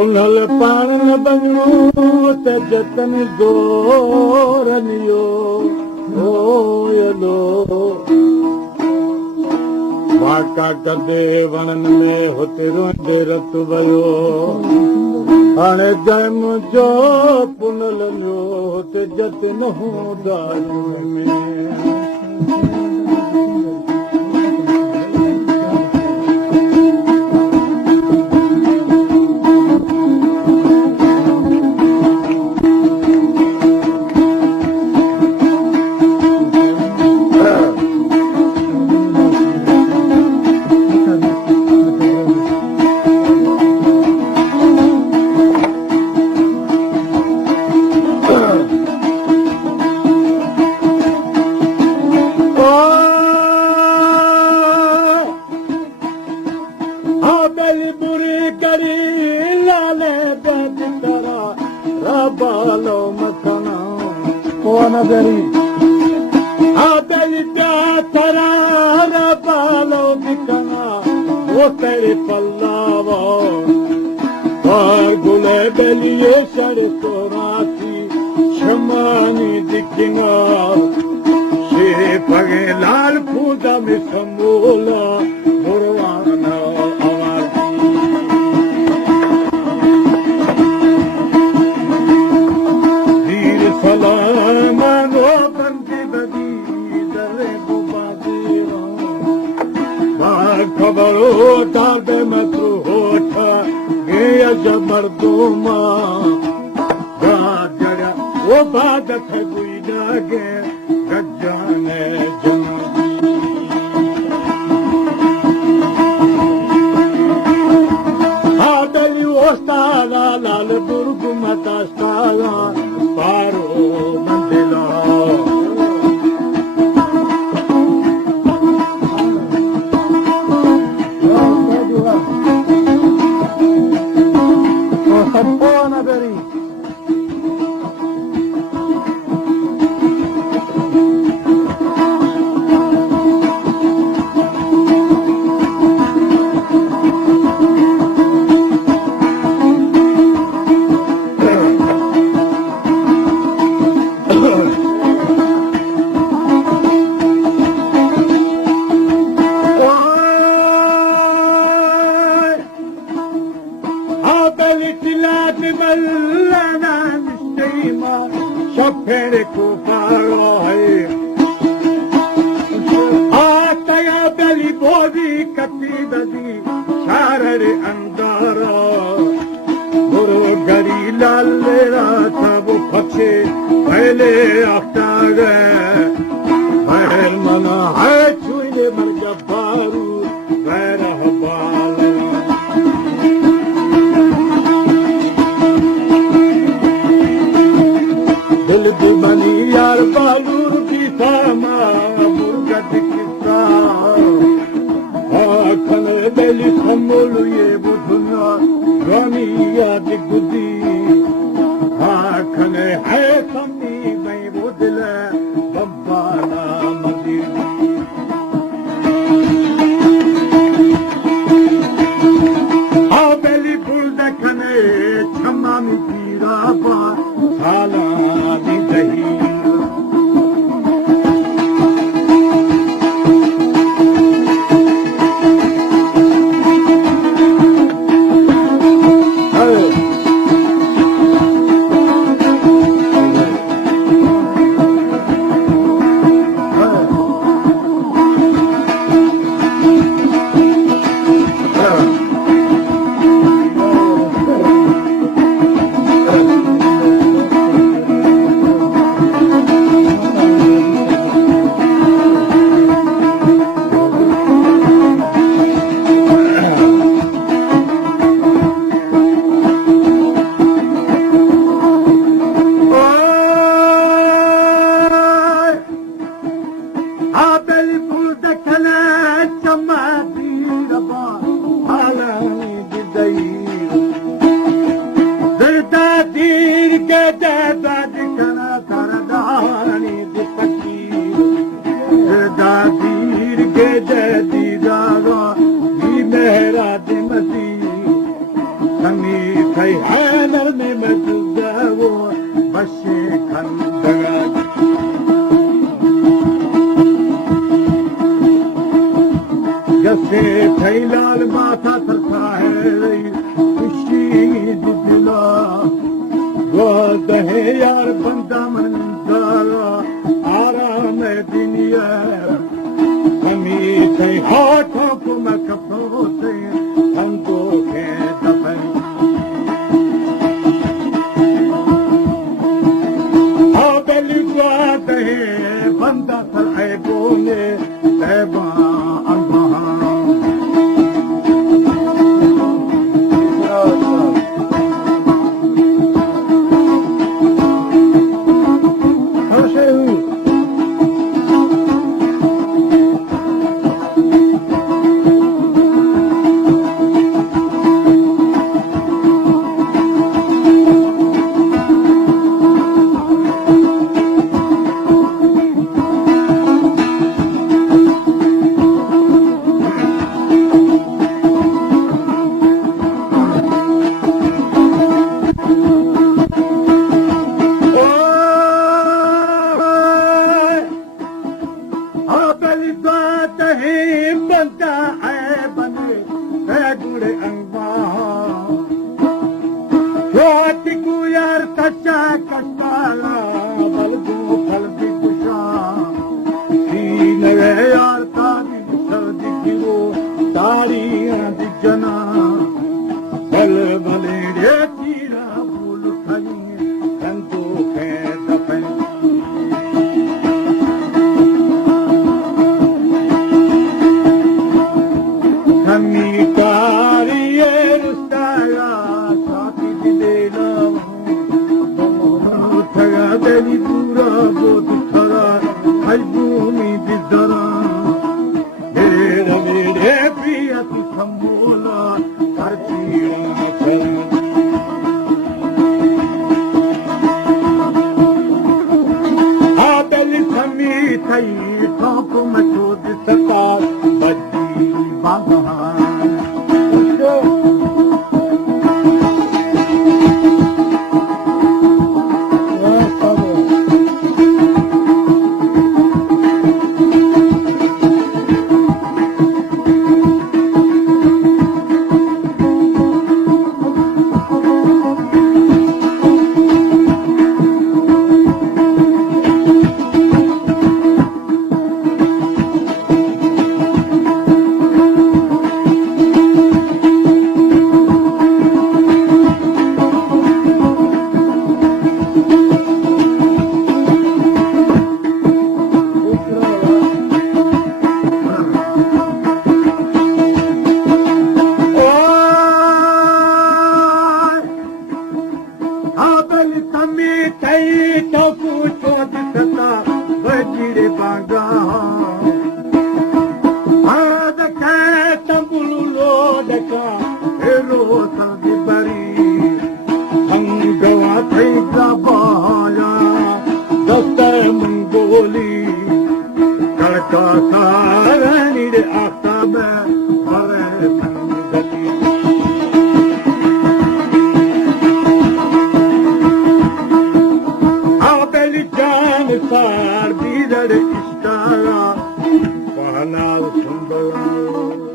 उनल पाण न बणो त जतन गोरनियो होयलो वाका कदे वणन में हुते रोंदे रत वियो हाणे जम जो पुनल जो हुते जतन हूंदा में लाल पूजा में समोला बुरवाना वीर सलामो बंदी बदी दरे बुबादीरा खबरो ताबे मतु होठा गया जमर्दुमा गाजरा वो बाद खगुई जागे गजाने लाल दुर्ग माता साया पारो मंदिला संपूर्ण berry Say, I never met the war, but she can't. जैसे थैलाल माथा थरथा है खुशी दिला वो दहे यार बंदा मंदारा आराम दुनिया हमी से हाथों को मैं कपड़ों से हमको के दफन बेली दहे बंदा थर है बोले तैबा बनता है बने गुड़े अंबा छोटी को यार कच्चा कच्चा बल दो फल भी कुशा सीन यार तारी सर्दी गिरो तारियां दी जना बल भले रे तीरा फूल खली संतो के दफन हमी कारिये रुस्ताया साथी दिलेला थगा देली पूरा बोध थरा हजूमी दिजरा मेरे प्रिया तू संबोला हर चीड़ा चरण बेली थमी थई ठोको मचो दिसता बजी बाबा तई तो पूछो दिसता बजीरे बागा आद के तंबुलु लोडका हेलो सदी बरी हम गवा थई गबाया दस्ते मंगोली कड़का सारनी रे आता में बरे संगति Sar bir de istara, bana sundu.